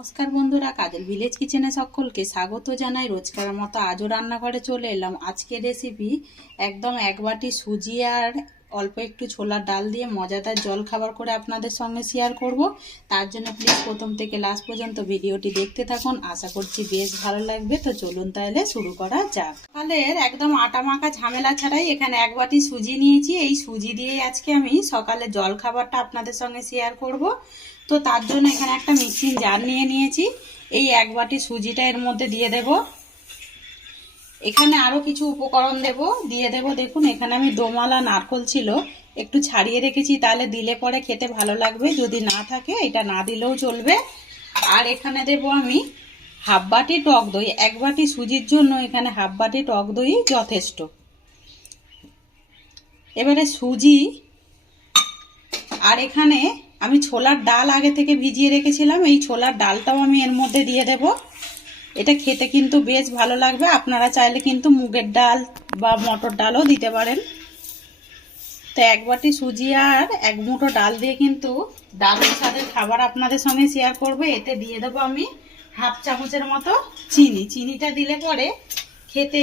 নমস্কার বন্ধুরা, কাজল ভিলেজ কিচেনে সকলকে স্বাগত জানাই। রোজকার মতো আজও রান্নাঘরে চলে এলাম। আজকের রেসিপি একদম এক বাটি সুজি আর অল্প একটু ছোলার ডাল দিয়ে মজাদার জল খাবার করে আপনাদের সঙ্গে শেয়ার করব। তার জন্য প্লিজ প্রথম থেকে লাস্ট পর্যন্ত ভিডিওটি দেখতে থাকুন, আশা করছি বেশ ভালো লাগবে। তো চলুন তাহলে শুরু করা যাক। সকালের একদম আটা মাখা ঝামেলা ছাড়াই এখানে এক বাটি সুজি নিয়েছি। এই সুজি দিয়ে আজকে আমি সকালে জল খাবারটা আপনাদের সঙ্গে শেয়ার করব। তো তার জন্য এখানে একটা মিক্সিং জার নিয়ে নিয়েছি। এই এক বাটি সুজিটা এর মধ্যে দিয়ে দেব। এখানে আরো কিছু উপকরণ দিয়ে দেব। দেখুন এখানে আমি দোমালা নারকোল ছিল, একটু ছাড়িয়ে রেখেছি, তাহলে দিলে পরে খেতে ভালো লাগবে। যদি না থাকে এটা না দিলেও চলবে। আর এখানে দেব আমি হাফ বাটি টক দই। এক বাটি সুজির জন্য এখানে হাফ বাটি টক দই যথেষ্ট। এবারে সুজি আর এখানে আমি ছোলার ডাল আগে থেকে ভিজিয়ে রেখেছিলাম, এই ছোলার ডালটাও আমি এর মধ্যে দিয়ে দেব। এটা খেতে কিন্তু বেশ ভালো লাগবে। আপনারা চাইলে কিন্তু মুগের ডাল বা মটর ডালও দিতে পারেন। তো এক বাটি সুজি আর এক মুঠো ডাল দিয়ে কিন্তু দারুণ স্বাদের খাবার আপনাদের সঙ্গে শেয়ার করব। এতে দিয়ে দেবো আমি হাফ চামচের মতো চিনি। চিনিটা দিলে পরে খেতে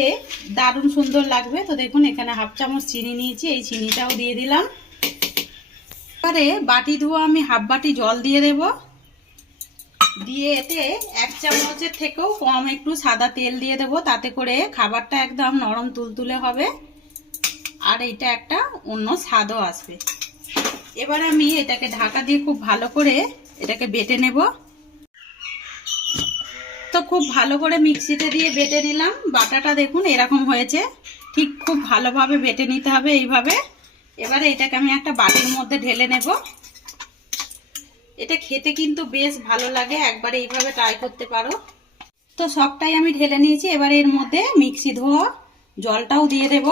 দারুণ সুন্দর লাগবে। তো দেখুন এখানে হাফ চামচ চিনি নিয়েছি, এই চিনিটাও দিয়ে দিলাম। এবারে বাটি ধোয়া আমি হাফ বাটি জল দিয়ে দেব। দিয়ে এতে এক চামচের থেকেও কম একটু সাদা তেল দিয়ে দেব, তাতে করে খাবারটা একদম নরম তুলতুলে হবে আর এটা একটা অন্য স্বাদও আসবে। এবার আমি এটাকে ঢাকা দিয়ে খুব ভালো করে এটাকে বেটে নেব। তো খুব ভালো করে মিক্সিতে দিয়ে বেটে নিলাম। বাটাটা দেখুন এরকম হয়েছে, ঠিক খুব ভালোভাবে বেটে নিতে হবে এইভাবে। এবারে এটাকে আমি একটা বাটির মধ্যে ঢেলে নেব। এটা খেতে কিন্তু বেশ ভালো লাগে, একবার এইভাবে ট্রাই করতে পারো। তো সবটাই আমি ঢেলে নিয়েছি। এবারে এর মধ্যে মিক্সি ধোয়া জলটাও দিয়ে দেব।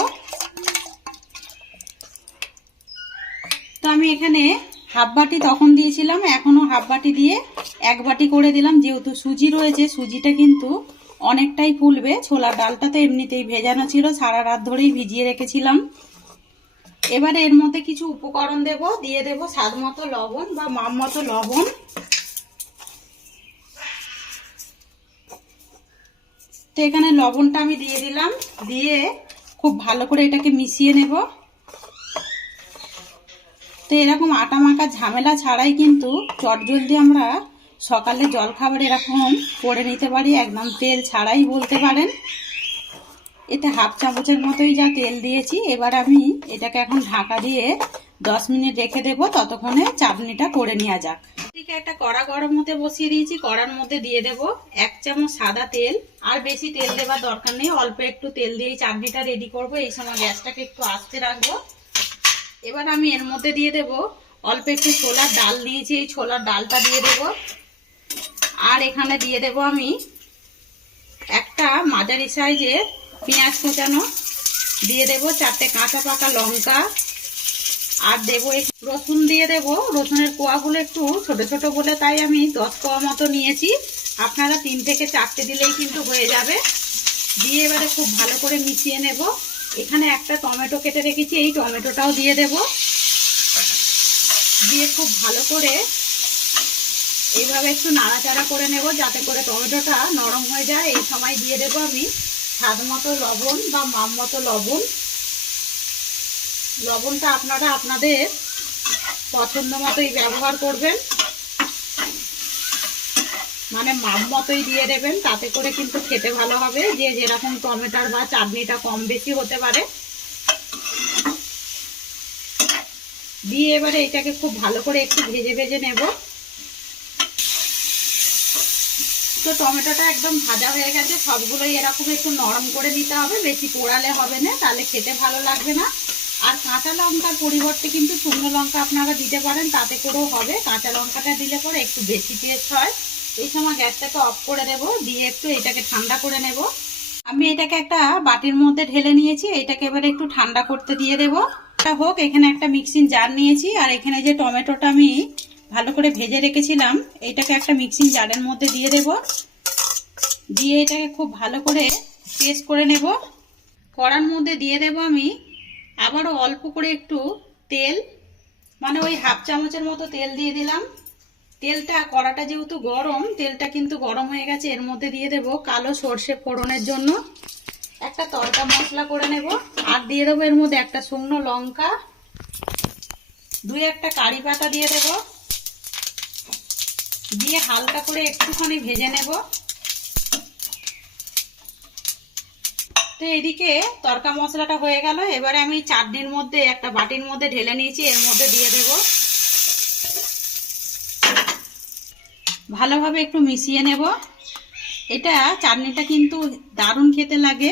তো আমি এখানে হাফ বাটি তখন দিয়েছিলাম, এখনো হাফ বাটি দিয়ে এক বাটি করে দিলাম। যেহেতু সুজি রয়েছে, সুজিটা কিন্তু অনেকটাই ফুলবে। ছোলার ডালটা তো এমনিতেই ভেজানো ছিল, সারা রাত ধরেই ভিজিয়ে রেখেছিলাম। এবারে এর মধ্যে কিছু উপকরণ দিয়ে দেব স্বাদ মতো লবণ বা মাপ মতো লবণ। তো এখানে লবণটা আমি দিয়ে দিলাম, দিয়ে খুব ভালো করে এটাকে মিশিয়ে নেব। তো এরকম আটা মাখা ঝামেলা ছাড়াই কিন্তু চটজলদি আমরা সকালে জল খাবার এরকম করে নিতে পারি, একদম তেল ছাড়াই বলতে পারেন। এতে হাফ চামচের মতোই যা তেল দিয়েছি। এবার আমি এটাকে এখন ঢাকা দিয়ে 10 মিনিট রেখে দেব, ততক্ষণে চাটনিটা করে নেওয়া যাক। এদিকে একটা কড়া গরম হতে বসিয়ে দিয়েছি। কড়ার মধ্যে দিয়ে দেব 1 চামচ সাদা তেল। আর বেশি তেল দেবার দরকার নেই, অল্প একটু তেল দিয়েই চাটনিটা রেডি করব। এই সময় গ্যাসটাকে একটু আস্তে রাখবো। এবার আমি এর মধ্যে দিয়ে দেব অল্প একটু ছোলার ডাল নিয়েছি, এই ছোলার ডালটা দিয়ে দেব। আর এখানে দিয়ে দেব আমি একটা মাঝারি সাইজের পেঁয়াজ কোচানো, দিয়ে দেব 4টে কাঁচা পাকা লঙ্কা, আর দেবো রসুন দিয়ে দেব। রসুনের কোয়াগুলো একটু ছোট ছোট বলে তাই আমি 10 কোয়া মতো নিয়েছি। আপনারা 3 থেকে 4টে দিলেই কিন্তু হয়ে যাবে। দিয়ে এবারে খুব ভালো করে মিশিয়ে নেব। এখানে একটা টমেটো কেটে রেখেছি, এই টমেটোটাও দিয়ে দেব। দিয়ে খুব ভালো করে এইভাবে একটু নাড়াচাড়া করে নেব, যাতে করে টমেটোটা নরম হয়ে যায়। এই সময় দিয়ে দেব আমি স্বাদ মতো লবণ বা মাপ মতো লবণ। লবণটা আপনারা আপনাদের পছন্দ মতোই ব্যবহার করবেন, মানে মাপ মতোই দিয়ে দেবেন, তাতে করে কিন্তু খেতে ভালো হবে। যে যেরকম টমেটোর বা চাটনিটা কম বেশি হতে পারে। দিয়ে এবারে এটাকে খুব ভালো করে একটু ভেজে ভেজে নেব। তো টমেটোটা একদম ভাজা হয়ে গেছে, সবগুলোই এরকম একটু নরম করে নিতে হবে, বেশি পোড়ালে হবে না, তাহলে খেতে ভালো লাগবে না। আর কাঁচা লঙ্কার পরিবর্তে কিন্তু শুকনো লঙ্কা আপনারা দিতে পারেন, তাতে করেও হবে। কাঁচা লঙ্কাটা দিলে পরে একটু বেশি টেস্ট হয়। এই সময় গ্যাসটাকে অফ করে দেব, দিয়ে একটু এটাকে ঠান্ডা করে নেব। আমি এটাকে একটা বাটির মধ্যে ঢেলে নিয়েছি, এটাকে এবারে একটু ঠান্ডা করতে দিয়ে দেব। এটা হোক। এখানে একটা মিক্সিং জার নিয়েছি, আর এখানে যে টমেটোটা আমি ভালো করে ভেজে রেখেছিলাম, এটাকে একটা মিক্সিং জারের মধ্যে দিয়ে দেব। দিয়ে এটাকে খুব ভালো করে পেস্ট করে নেব। কড়ার মধ্যে দিয়ে দেব আমি আবারও অল্প করে একটু তেল, মানে ওই হাফ চামচের মতো তেল দিয়ে দিলাম। তেলটা, কড়াটা যেহেতু গরম, তেলটা কিন্তু গরম হয়ে গেছে। এর মধ্যে দিয়ে দেব কালো সর্ষে ফোড়নের জন্য একটা তড়কা মশলা করে নেব। আর দিয়ে দেবো এর মধ্যে একটা শুকনো লঙ্কা, 2-1টা কারি পাতা দিয়ে দেব। দিয়ে হালকা করে একটুখানি ভেজে নেব। তো এদিকে তড়কা মশলাটা হয়ে গেল। এবারে আমি চাটনির মধ্যে একটা বাটির মধ্যে ঢেলে নিয়েছি, এর মধ্যে দিয়ে দেব। ভালোভাবে একটু মিশিয়ে নেব। এটা চাটনিটা কিন্তু দারুণ খেতে লাগে,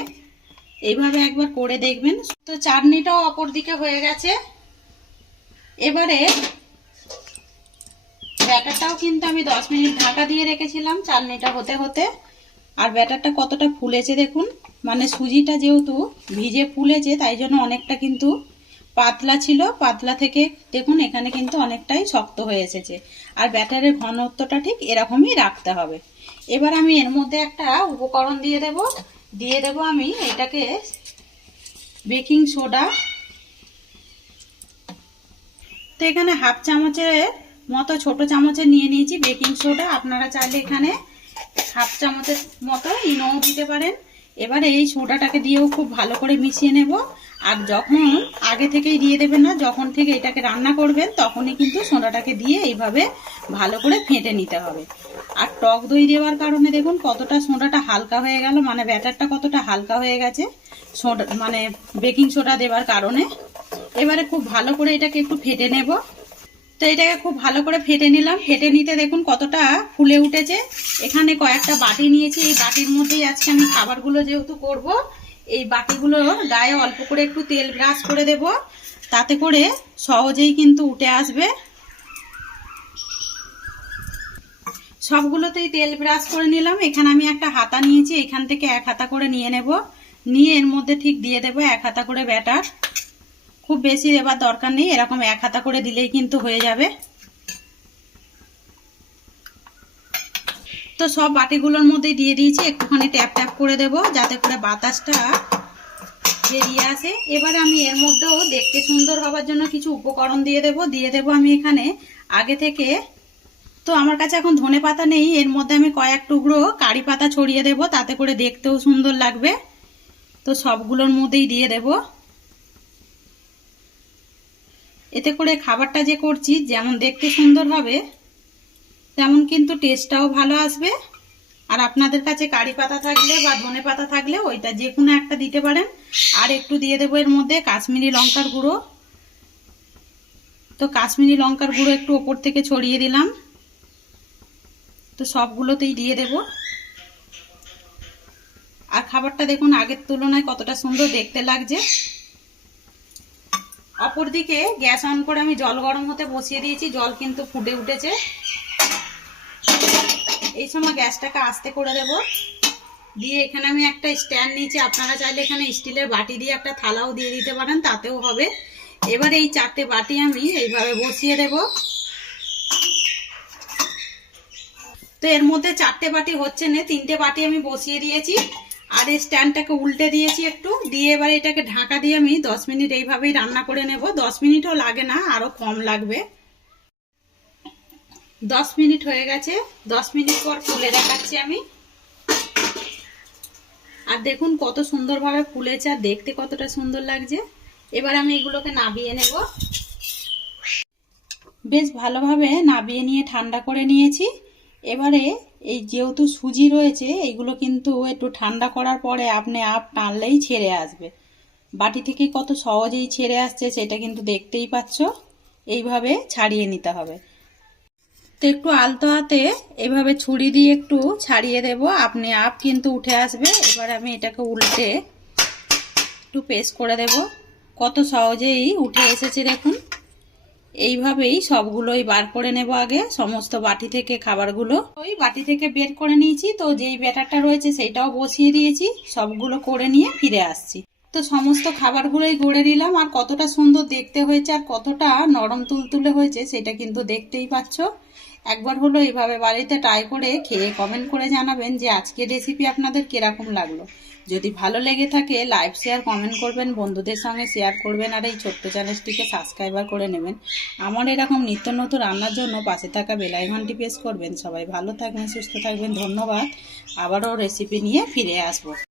এইভাবে একবার করে দেখবেন। তো চাটনিটাও অপর দিকে হয়ে গেছে। এবারে ব্যাটারটাও কিন্তু আমি 10 মিনিট ঢাকা দিয়ে রেখেছিলাম চাটনিটা হতে হতে। আর ব্যাটারটা কতটা ফুলেছে দেখুন, মানে সুজিটা যেহেতু ভিজে ফুলেছে তাই জন্য অনেকটা কিন্তু পাতলা ছিল, পাতলা থেকে দেখুন এখানে কিন্তু অনেকটাই শক্ত হয়ে এসেছে। আর ব্যাটারের ঘনত্বটা ঠিক এরকমই রাখতে হবে। এবার আমি এর মধ্যে একটা উপকরণ দিয়ে দেব আমি এটাকে বেকিং সোডা। তো এখানে হাফ চামচের মতো ছোট চামচে নিয়ে নিয়েছি বেকিং সোডা। আপনারা চাইলে এখানে হাফ চামচের মতো ইনোও দিতে পারেন। এবারে এই সোডাটাকে দিয়েও খুব ভালো করে মিশিয়ে নেব। আর যখন আগে থেকেই দিয়ে দেবেন না, যখন থেকে এটাকে রান্না করবেন তখনই কিন্তু সোডাটাকে দিয়ে এইভাবে ভালো করে ফেটে নিতে হবে। আর টক দই দেওয়ার কারণে দেখুন কতটা সোডাটা হালকা হয়ে গেল, মানে ব্যাটারটা কতটা হালকা হয়ে গেছে সোডা, মানে বেকিং সোডা দেওয়ার কারণে। এবারে খুব ভালো করে এটাকে একটু ফেটে নেব। তো এটাকে খুব ভালো করে ফেটে নিলাম। ফেটে নিতে দেখুন কতটা ফুলে উঠেছে। এখানে কয়েকটা বাটি নিয়েছি, এই বাটির মধ্যেই আজকে আমি খাবারগুলো যেহেতু করব, এই বাটিগুলোর গায়ে অল্প করে একটু তেল ব্রাশ করে দেব, তাতে করে সহজেই কিন্তু উঠে আসবে। সবগুলোতেই তেল ব্রাশ করে নিলাম। এখানে আমি একটা হাতা নিয়েছি, এখান থেকে 1 হাতা করে নিয়ে নেব। নিয়ে এর মধ্যে ঠিক দিয়ে দেব 1 হাতা করে ব্যাটার। খুব বেশি দেবার দরকার নেই, এরকম 1 হাতা করে দিলেই কিন্তু হয়ে যাবে। তো সব বাটিগুলোর মধ্যে দিয়ে দিয়েছি, একটুখানি ট্যাপ ট্যাপ করে দেব যাতে করে বাতাসটা বেরিয়ে আসে। এবার আমি এর মধ্যেও দেখতে সুন্দর হওয়ার জন্য কিছু উপকরণ দিয়ে দেব আমি এখানে আগে থেকে। তো আমার কাছে এখন ধনে পাতা নেই, এর মধ্যে আমি কয়েক টুকরো কারি পাতা ছড়িয়ে দেব, তাতে করে দেখতেও সুন্দর লাগবে। তো সবগুলোর মধ্যেই দিয়ে দেব। এতে করে খাবারটা যে করছি যেমন দেখতে সুন্দর হবে তেমন কিন্তু টেস্টটাও ভালো আসবে। আর আপনাদের কাছে কারি পাতা থাকলে বা ধনে পাতা থাকলে ওইটা যে কোনো একটা দিতে পারেন। আর একটু দিয়ে দেবো এর মধ্যে কাশ্মীরি লঙ্কার গুঁড়ো। তো কাশ্মীরি লঙ্কার গুঁড়ো একটু ওপর থেকে ছড়িয়ে দিলাম। তো সবগুলোতেই দিয়ে দেব। আর খাবারটা দেখুন আগের তুলনায় কতটা সুন্দর দেখতে লাগছে। অপরদিকে গ্যাস অন করে আমি জল গরম হতে বসিয়ে দিয়েছি, জল কিন্তু ফুটে উঠেছে। এই সময় গ্যাসটাকে আস্তে করে দেব। দিয়ে এখানে আমি একটা স্ট্যান্ড নিয়েছি, আপনারা চাইলে এখানে স্টিলের বাটি দিয়ে একটা থালাও দিয়ে দিতে পারেন, তাতেও হবে। এবার এই 4টে বাটি আমি এইভাবে বসিয়ে দেব। তো এর মধ্যে 4টে বাটি হচ্ছে না, 3টে বাটি আমি বসিয়ে দিয়েছি। আর এই স্ট্যান্ডটাকে উল্টে দিয়েছি একটু, দিয়ে এবার এটাকে ঢাকা দিয়ে আমি 10 মিনিট এইভাবেই রান্না করে নেব। 10 মিনিটও লাগে না, আরো কম লাগবে। 10 মিনিট হয়ে গেছে। 10 মিনিট পর খুলে দেখাচ্ছি আমি। আর দেখুন কত সুন্দরভাবে ফুলেছে আর দেখতে কতটা সুন্দর লাগছে। এবার আমি এগুলোকে নাবিয়ে নেব। বেশ ভালোভাবে নাবিয়ে নিয়ে ঠান্ডা করে নিয়েছি। এবারে এই যেহেতু সুজি রয়েছে এইগুলো কিন্তু একটু ঠান্ডা করার পরে আপনি টানলেই ছেড়ে আসবে। বাটি থেকে কত সহজেই ছেড়ে আসছে সেটা কিন্তু দেখতেই পাচ্ছ। এইভাবে ছাড়িয়ে নিতে হবে। তো একটু আলতো হাতে এভাবে ছুরি দিয়ে একটু ছাড়িয়ে দেব, আপনি কিন্তু উঠে আসবে। এবার আমি এটাকে উল্টে একটু পেস্ট করে দেব। কত সহজেই উঠে এসেছে দেখুন। এইভাবেই সবগুলোই বার করে নেব আগে, সমস্ত বাটি থেকে খাবারগুলো ওই বাটি থেকে বের করে নিয়েছি। তো যেই ব্যাটারটা রয়েছে সেইটাও বসিয়ে দিয়েছি, সবগুলো করে নিয়ে ফিরে আসছি। তো সমস্ত খাবারগুলোই গড়ে নিলাম। আর কতটা সুন্দর দেখতে হয়েছে আর কতটা নরম তুলতুলে হয়েছে সেটা কিন্তু দেখতেই পাচ্ছ। একবার হলো এইভাবে বাড়িতে ট্রাই করে খেয়ে কমেন্ট করে জানাবেন যে আজকের রেসিপি আপনাদের কিরকম লাগলো। যদি ভালো লেগে থাকে লাইক শেয়ার কমেন্ট করবেন, বন্ধুদের সঙ্গে শেয়ার করবেন, আর এই ছোট্ট চ্যানেলটিকে সাবস্ক্রাইবার করে নেবেন। আমার এরকম নিত্য নতুন রান্নার জন্য পাশে থাকা বেল আইকনটি প্রেস করবেন। সবাই ভালো থাকবেন, সুস্থ থাকবেন, ধন্যবাদ। আবারও রেসিপি নিয়ে ফিরে আসবো।